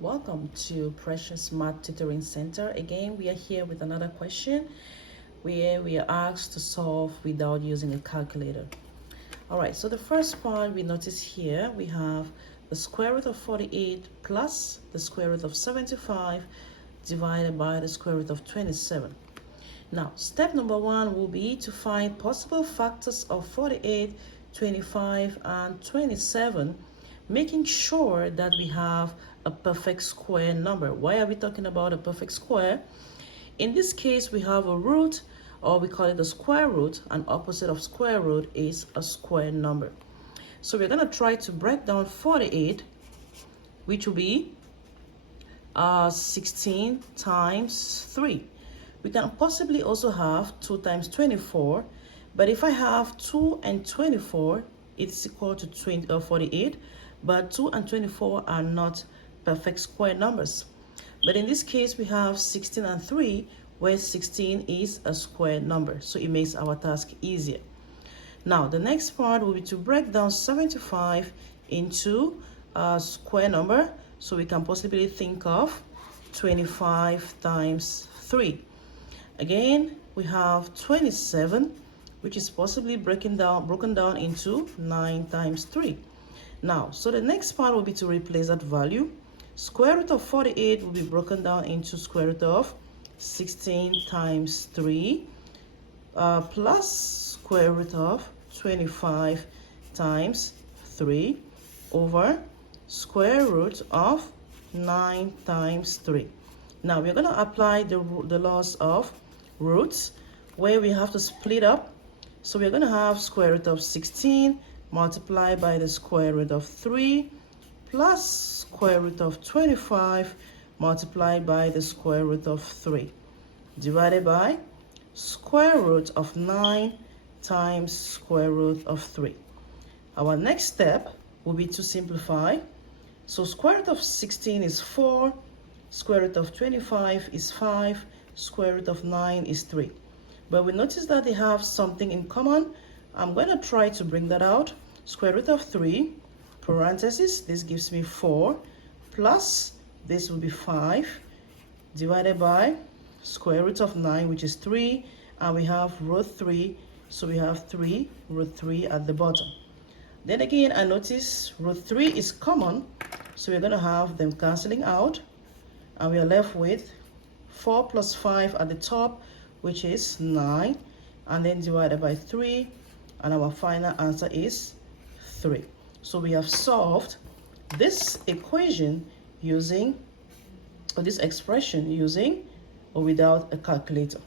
Welcome to Precious Math Tutoring Center. Again, we are here with another question where we are asked to solve without using a calculator. All right, so the first part we notice here, we have the square root of 48 plus the square root of 75 divided by the square root of 27. Now, step number one will be to find possible factors of 48, 25, and 27, making sure that we have a perfect square number. Why are we talking about a perfect square? In this case, we have a root, or we call it a square root, and opposite of square root is a square number. So we're going to try to break down 48, which will be 16 times 3. We can possibly also have 2 times 24, but if I have 2 and 24, it's equal to 48, but 2 and 24 are not perfect square numbers. But in this case, we have 16 and 3, where 16 is a square number, so it makes our task easier. Now, the next part will be to break down 75 into a square number, so we can possibly think of 25 times 3. Again, we have 27, which is possibly broken down into 9 times 3. Now, so the next part will be to replace that value. Square root of 48 will be broken down into square root of 16 times 3 plus square root of 25 times 3 over square root of 9 times 3. Now, we're going to apply the laws of roots, where we have to split up. So we're going to have square root of 16 multiplied by the square root of 3 plus square root of 25 multiplied by the square root of 3 divided by square root of 9 times square root of 3. Our next step will be to simplify. So square root of 16 is 4, square root of 25 is 5, square root of 9 is 3. But we notice that they have something in common. I'm going to try to bring that out. Square root of 3, parenthesis, this gives me 4, plus this will be 5, divided by square root of 9, which is 3, and we have root 3, so we have 3, root 3 at the bottom. Then again, I notice root 3 is common, so we're going to have them canceling out, and we are left with 4 plus 5 at the top, which is 9, and then divided by 3, and our final answer is 3. So we have solved this equation using, or this expression using or without a calculator.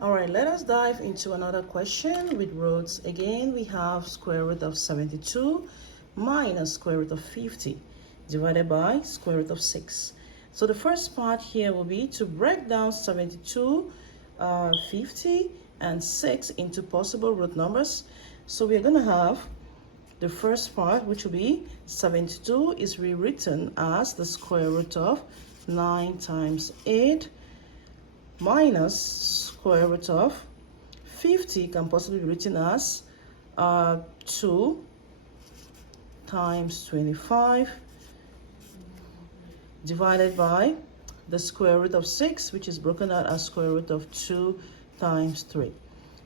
All right, let us dive into another question with roots. Again, we have square root of 72 minus square root of 50 divided by square root of 6. So the first part here will be to break down 72, 50, and 6 into possible root numbers. So we're going to have the first part, which will be 72 is rewritten as the square root of 9 times 8 minus square root of 50 can possibly be written as 2 times 25 divided by the square root of 6, which is broken out as square root of 2 times 3.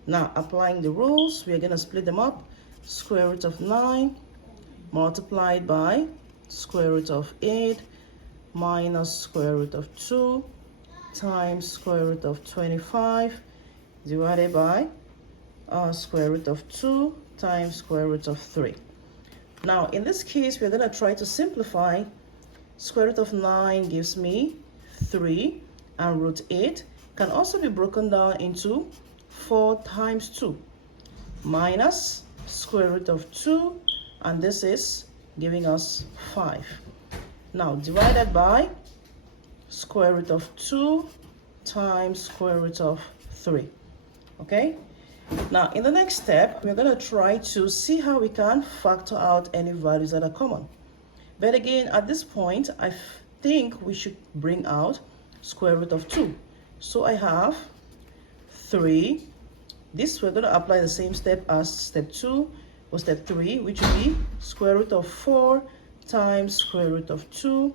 Now, applying the rules, we are going to split them up. Square root of 9 multiplied by square root of 8 minus square root of 2 times square root of 25 divided by square root of 2 times square root of 3. Now, in this case, we're going to try to simplify. Square root of 9 gives me 3, and root 8 can also be broken down into 4 times 2 minus square root of 2, and this is giving us 5. Now, divided by square root of 2 times square root of 3. Okay? Now, in the next step, we're going to try to see how we can factor out any values that are common. But again, at this point, I think we should bring out square root of 2. So I have 3. This, we're going to apply the same step as step 2 or step 3, which will be square root of 4 times square root of 2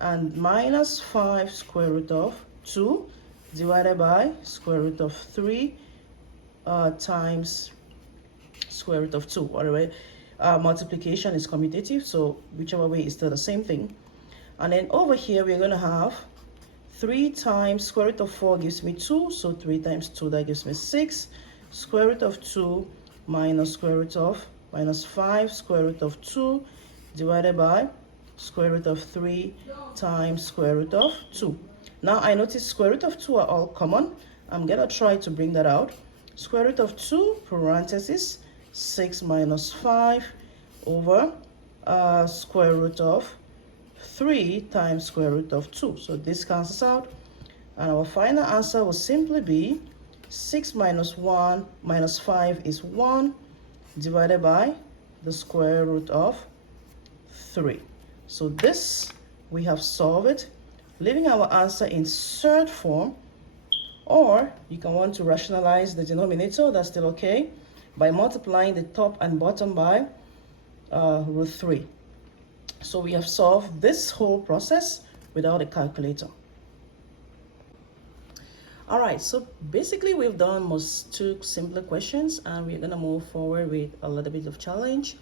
and minus 5 square root of 2 divided by square root of 3 times square root of 2. Whatever multiplication is commutative, so whichever way is still the same thing. And then over here we're going to have 3 times square root of 4 gives me 2, so 3 times 2, that gives me 6. Square root of 2 minus square root of minus 5 square root of 2 divided by square root of 3 times square root of 2. Now I notice square root of 2 are all common. I'm going to try to bring that out. Square root of 2 parenthesis 6 minus 5 over square root of 3 times square root of 2. So this cancels out, and our final answer will simply be 6 minus 1 minus 5 is 1 divided by the square root of 3. So this, we have solved it, leaving our answer in third form, or you can want to rationalize the denominator, that's still okay, by multiplying the top and bottom by root 3. So we have solved this whole process without a calculator. All right, so basically we've done most two simpler questions, and we're gonna move forward with a little bit of challenge.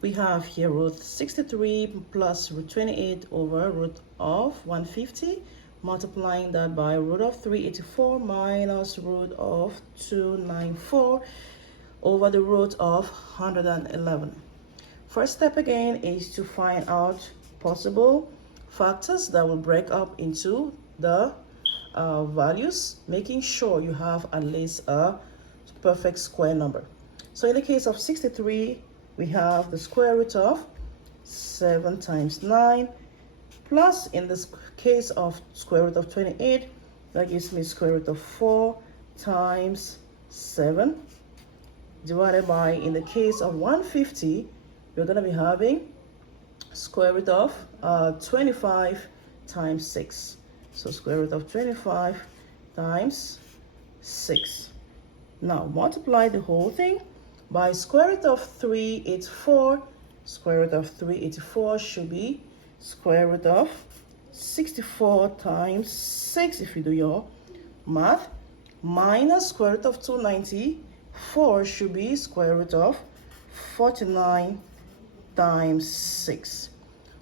We have here root 63 plus root 28 over root of 150, multiplying that by root of 384 minus root of 294 over the root of 111. First step again is to find out possible factors that will break up into the values, making sure you have at least a perfect square number. So in the case of 63, we have the square root of 7 times 9, plus in this case of square root of 28, that gives me square root of 4 times 7, divided by, in the case of 150, you're going to be having square root of 25 times 6. So square root of 25 times 6. Now multiply the whole thing by square root of 384. Square root of 384 should be square root of 64 times 6 if you do your math, minus square root of 294 should be square root of 49 times 6.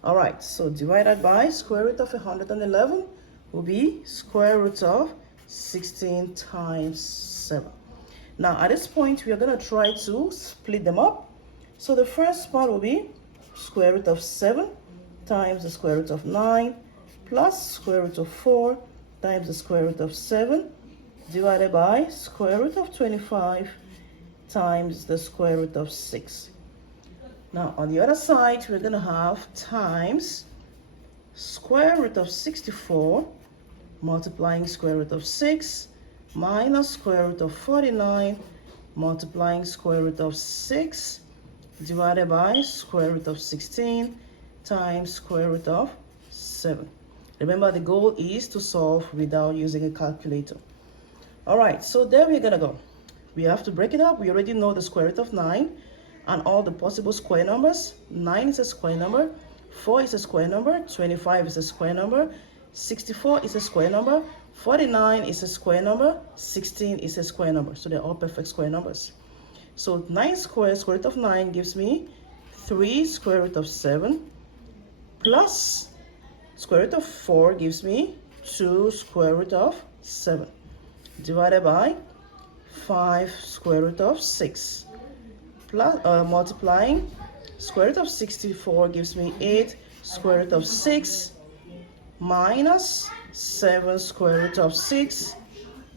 All right, so divided by square root of 111 will be square root of 16 times 7. Now at this point we are going to try to split them up. So the first part will be square root of 7 times the square root of 9 plus square root of 4 times the square root of 7 divided by square root of 25 times the square root of 6. Now on the other side we're going to have times square root of 64 multiplying square root of 6 minus square root of 49 multiplying square root of 6 divided by square root of 16 times square root of 7. Remember, the goal is to solve without using a calculator. All right, so there we're gonna go. We have to break it up. We already know the square root of 9 and all the possible square numbers. 9 is a square number, 4 is a square number, 25 is a square number, 64 is a square number, 49 is a square number, 16 is a square number. So they're all perfect square numbers. So 9 square root of 9 gives me 3 square root of 7 plus square root of 4 gives me 2 square root of 7 divided by 5 square root of 6 plus multiplying square root of 64 gives me 8 square root of 6 minus 7 square root of 6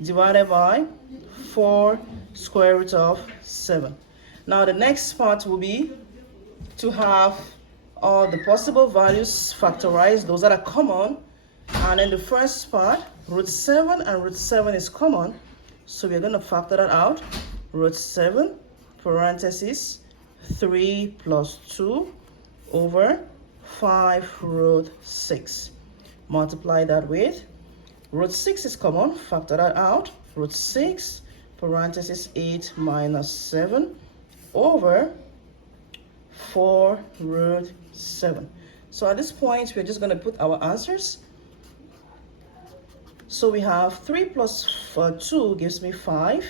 divided by 4 square root of 7. Now the next part will be to have all the possible values factorized, those that are common. And in the first part, root 7 and root 7 is common, so we're going to factor that out. Root 7 parenthesis 3 plus 2 over 5 root 6. Multiply that with root 6 is common, factor that out. Root 6 parenthesis 8 minus 7 over 4 root 7. So at this point, we're just going to put our answers. So we have 3 plus 2 gives me 5.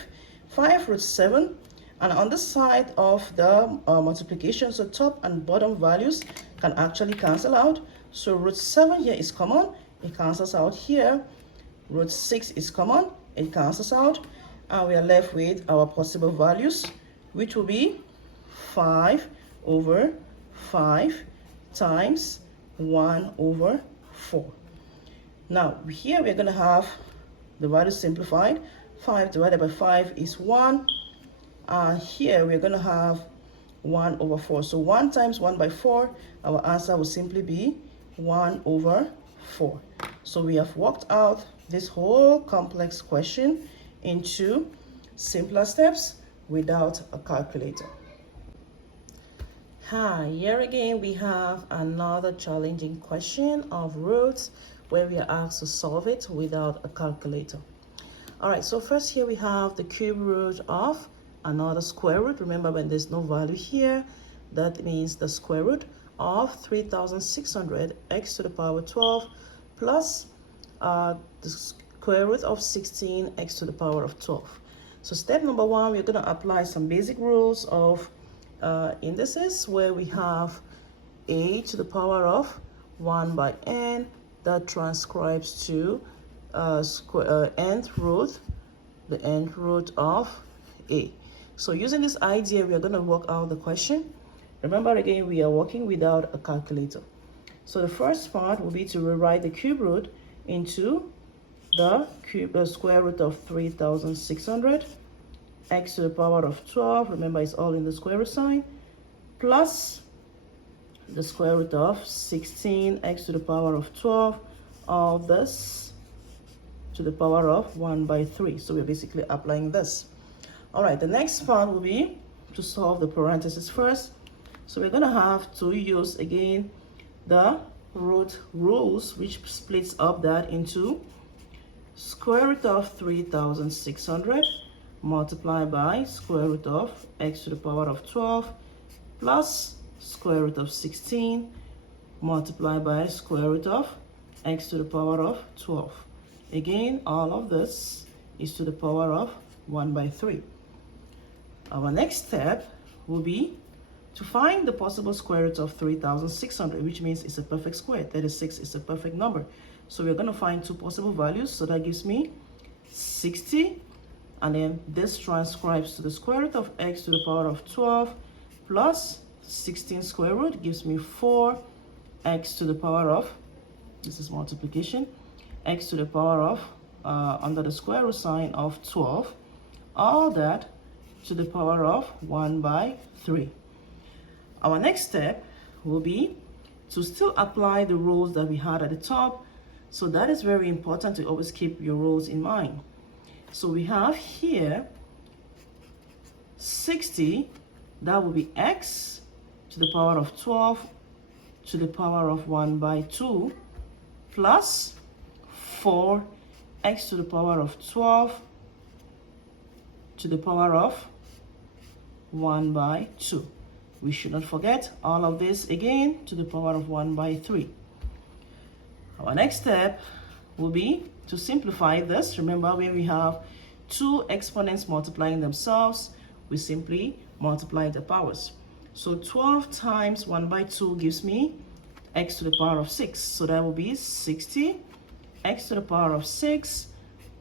5 root 7. And on the side of the multiplication, so top and bottom values can actually cancel out. So root 7 here is common. It cancels out here. Root 6 is common. It cancels out. And we are left with our possible values, which will be 5 over 5 times 1 over 4. Now, here we're going to have the values simplified. 5 divided by 5 is 1. Here we're going to have 1 over 4. So 1 times 1 by 4, our answer will simply be 1 over 4. So we have worked out this whole complex question into simpler steps without a calculator. Here again we have another challenging question of roots where we are asked to solve it without a calculator. Alright, so first here we have the cube root of another square root. Remember, when there's no value here, that means the square root of 3600 x to the power 12 plus the square root of 16 x to the power of 12. So step number 1, we're going to apply some basic rules of indices, where we have a to the power of 1 by n that transcribes to nth root, the nth root of a. So using this idea, we are going to work out the question. Remember again, we are working without a calculator. So the first part will be to rewrite the cube root into the square root of 3600 x to the power of 12. Remember, it's all in the square root sign, plus the square root of 16 x to the power of 12, all this to the power of 1 by 3. So we're basically applying this. All right, the next part will be to solve the parentheses first. So we're going to have to use again the root rules, which splits up that into square root of 3600 multiplied by square root of x to the power of 12 plus square root of 16 multiplied by square root of x to the power of 12. Again, all of this is to the power of 1 by 3. Our next step will be to find the possible square root of 3600, which means it's a perfect square. 36 is a perfect number. So we're going to find two possible values. So that gives me 60. And then this transcribes to the square root of x to the power of 12 plus 16 square root gives me 4 x to the power of, this is multiplication, x to the power of, under the square root sign of 12, all that to the power of 1 by 3. Our next step will be to still apply the rules that we had at the top. So that is very important to always keep your rules in mind. So we have here 60, that will be x to the power of 12 to the power of 1 by 2 plus 4 x to the power of 12 to the power of 1 by 2. We should not forget all of this again to the power of 1 by 3. Our next step will be to simplify this. Remember, when we have two exponents multiplying themselves, we simply multiply the powers. So 12 times 1 by 2 gives me x to the power of 6. So that will be 60 x to the power of 6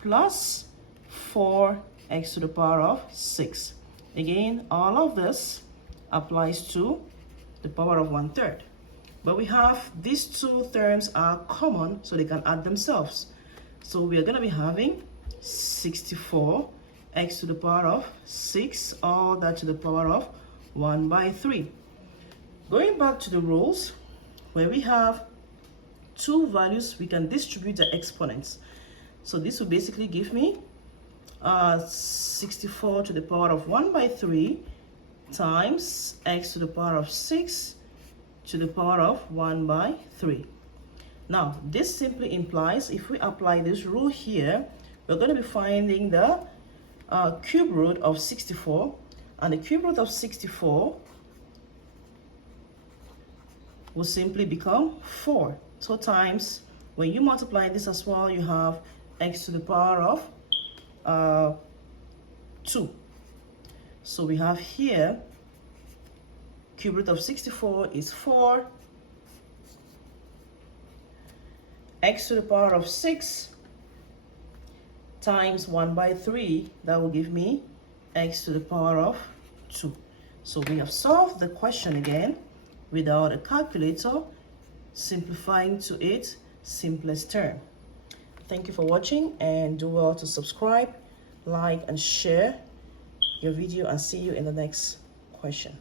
plus 4 x to the power of 6. Again, all of this applies to the power of 1/3. But we have these two terms are common, so they can add themselves. So we are going to be having 64 x to the power of 6, all that to the power of 1 by 3. Going back to the rules, where we have two values, we can distribute the exponents. So this will basically give me 64 to the power of 1 by 3 times x to the power of 6 to the power of 1 by 3. Now, this simply implies if we apply this rule here, we're going to be finding the cube root of 64. And the cube root of 64 will simply become 4. So times, when you multiply this as well, you have x to the power of 2. So we have here, cube root of 64 is 4. X to the power of 6 times 1 by 3, that will give me x to the power of 2. So we have solved the question again without a calculator, simplifying to its simplest term. Thank you for watching, and do well to subscribe, like, and share your video, and see you in the next question.